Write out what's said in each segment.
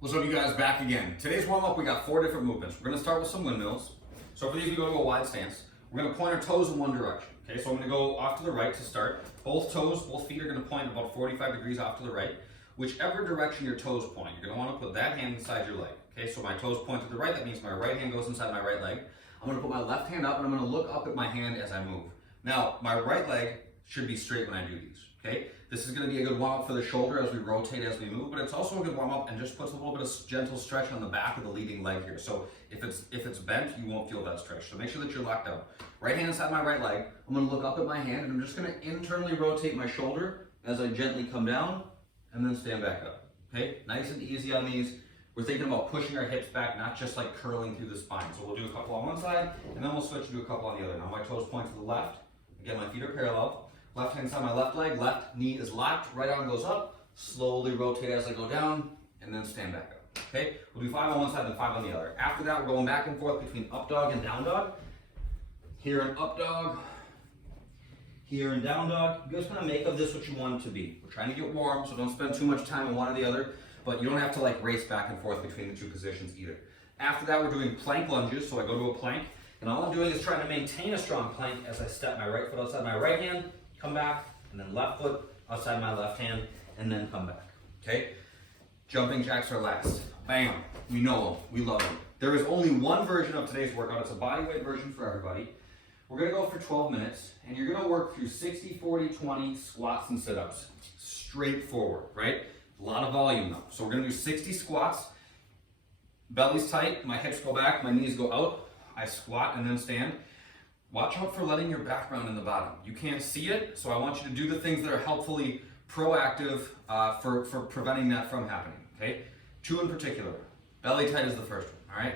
What's up, you guys? Back again. Today's warm-up, we got 4 different movements. We're going to start with some windmills. So for these, we go to a wide stance. We're going to point our toes in one direction. Okay, so I'm going to go off to the right to start. Both feet are going to point about 45 degrees off to the right. Whichever direction your toes point, you're going to want to put that hand inside your leg. Okay, so my toes point to the right. That means my right hand goes inside my right leg. I'm going to put my left hand up and I'm going to look up at my hand as I move. Now, my right leg should be straight when I do these. Okay, this is going to be a good warm-up for the shoulder as we rotate, as we move, but it's also a good warm-up and just puts a little bit of gentle stretch on the back of the leading leg here. So if it's bent, you won't feel that stretch. So make sure that you're locked out. Right hand inside my right leg. I'm going to look up at my hand and I'm just going to internally rotate my shoulder as I gently come down and then stand back up. Okay, nice and easy on these. We're thinking about pushing our hips back, not just like curling through the spine. So we'll do a couple on one side and then we'll switch to do a couple on the other. Now my toes point to the left. Again, my feet are parallel. Left hand side my left leg, left knee is locked, right arm goes up, slowly rotate as I go down, and then stand back up. Okay, we'll do 5 on one side and 5 on the other. After that, we're going back and forth between up dog and down dog. Here and up dog, here and down dog. You guys kind of make of this what you want it to be. We're trying to get warm, so don't spend too much time on one or the other, but you don't have to like race back and forth between the two positions either. After that, we're doing plank lunges, so I go to a plank, and all I'm doing is trying to maintain a strong plank as I step my right foot outside my right hand, come back, and then left foot outside my left hand, and then come back. Okay? Jumping jacks are last. Bam. We know them. We love them. There is only one version of today's workout. It's a bodyweight version for everybody. We're going to go for 12 minutes, and you're going to work through 60, 40, 20 squats and sit-ups. Straightforward, right? A lot of volume though. So we're going to do 60 squats. Belly's tight. My hips go back. My knees go out. I squat and then stand. Watch out for letting your back round in the bottom. You can't see it, so I want you to do the things that are helpfully proactive for preventing that from happening, okay? 2 in particular. Belly tight is the first one, all right?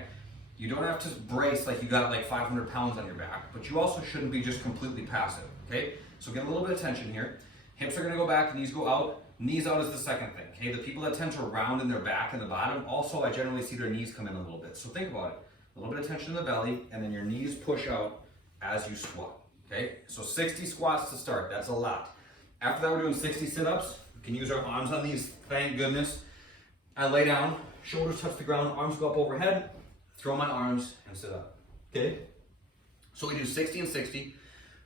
You don't have to brace like you got like 500 pounds on your back, but you also shouldn't be just completely passive, okay? So get a little bit of tension here. Hips are gonna go back, knees go out. Knees out is the second thing, okay? The people that tend to round in their back and the bottom, also I generally see their knees come in a little bit. So think about it. A little bit of tension in the belly, and then your knees push out as you squat, okay? So 60 squats to start, that's a lot. After that, we're doing 60 sit-ups. We can use our arms on these, thank goodness. I lay down, shoulders touch the ground, arms go up overhead, throw my arms and sit up, okay? So we do 60 and 60,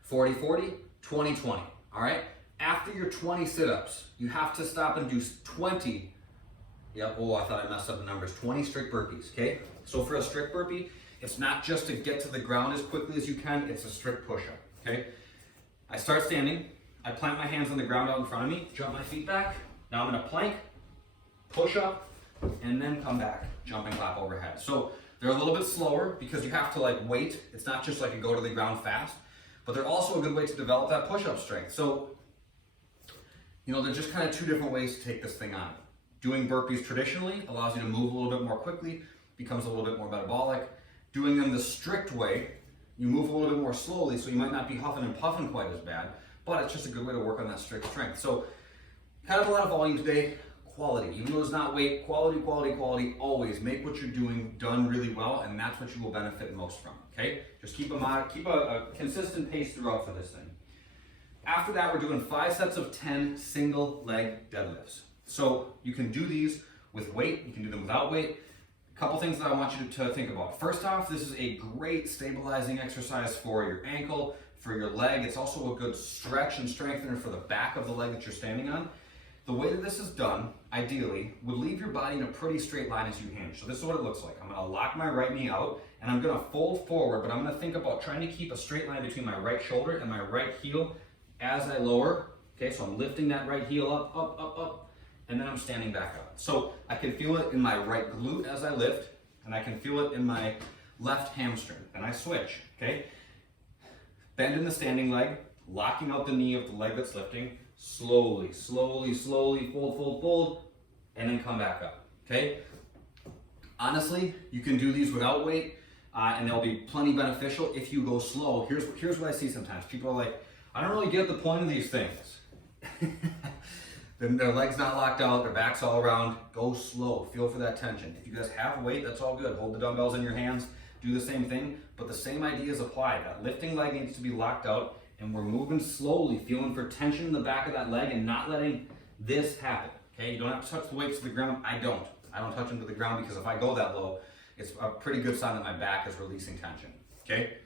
40, 40, 20, 20, all right? After your 20 sit-ups, you have to stop and do 20, yep, oh, I thought I messed up the numbers, 20 strict burpees, okay? So for a strict burpee, it's not just to get to the ground as quickly as you can, it's a strict push-up, okay? I start standing, I plant my hands on the ground out in front of me, jump my feet back, now I'm gonna plank, push up, and then come back, jumping clap overhead. So they're a little bit slower because you have to like wait, it's not just like a go to the ground fast, but they're also a good way to develop that push-up strength. So, you know, there's just kind of 2 different ways to take this thing on. Doing burpees traditionally allows you to move a little bit more quickly, becomes a little bit more metabolic. Doing them the strict way, you move a little bit more slowly, so you might not be huffing and puffing quite as bad, but it's just a good way to work on that strict strength. So, kind of a lot of volume today, quality. Even though it's not weight, quality, quality, quality, always make what you're doing done really well, and that's what you will benefit most from, okay? Just keep a consistent pace throughout for this thing. After that, we're doing 5 sets of 10 single leg deadlifts. So, you can do these with weight, you can do them without weight. Couple things that I want you to think about. First off, this is a great stabilizing exercise for your ankle, for your leg. It's also a good stretch and strengthener for the back of the leg that you're standing on. The way that this is done, ideally, would leave your body in a pretty straight line as you hinge. So this is what it looks like. I'm gonna lock my right knee out and I'm gonna fold forward, but I'm gonna think about trying to keep a straight line between my right shoulder and my right heel as I lower. Okay, so I'm lifting that right heel up, up, up, up, and then I'm standing back up. So I can feel it in my right glute as I lift, and I can feel it in my left hamstring. Then I switch, okay? Bend in the standing leg, locking out the knee of the leg that's lifting, slowly, slowly, slowly, fold, fold, fold, and then come back up, okay? Honestly, you can do these without weight, and they'll be plenty beneficial if you go slow. Here's what I see sometimes. People are like, I don't really get the point of these things. Their legs not locked out, their back's all around. Go slow, feel for that tension. If you guys have weight, that's all good. Hold the dumbbells in your hands, do the same thing, but the same ideas apply. That lifting leg needs to be locked out, and we're moving slowly, feeling for tension in the back of that leg and not letting this happen, okay? You don't have to touch the weights to the ground. I don't. I don't touch them to the ground because if I go that low, it's a pretty good sign that my back is releasing tension, okay?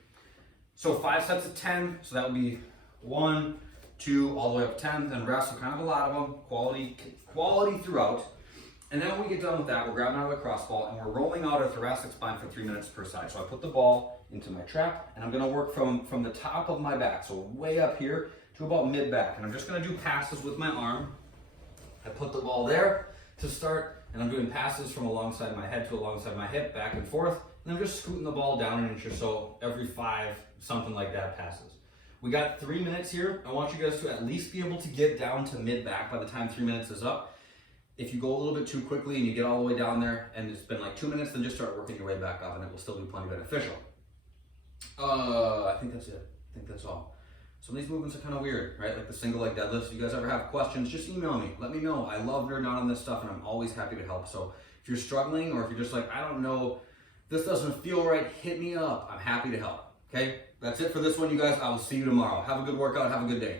So 5 sets of 10, so that would be 1, 2, all the way up to 10, then rest, so kind of a lot of them, quality throughout. And then when we get done with that, we're grabbing out of the cross ball and we're rolling out our thoracic spine for 3 minutes per side. So I put the ball into my trap and I'm gonna work from the top of my back, so way up here to about mid back. And I'm just gonna do passes with my arm. I put the ball there to start, and I'm doing passes from alongside my head to alongside my hip, back and forth. And I'm just scooting the ball down an inch or so every 5, something like that, passes. We got 3 minutes here. I want you guys to at least be able to get down to mid back by the time 3 minutes is up. If you go a little bit too quickly and you get all the way down there and it's been like 2 minutes, then just start working your way back up and it will still be plenty beneficial. I think that's it. I think that's all. Some of these movements are kind of weird, right? Like the single leg deadlifts. If you guys ever have questions, just email me. Let me know. I love nerding out on this stuff and I'm always happy to help. So if you're struggling or if you're just like, I don't know, this doesn't feel right, hit me up. I'm happy to help, okay? That's it for this one, you guys. I will see you tomorrow. Have a good workout. Have a good day.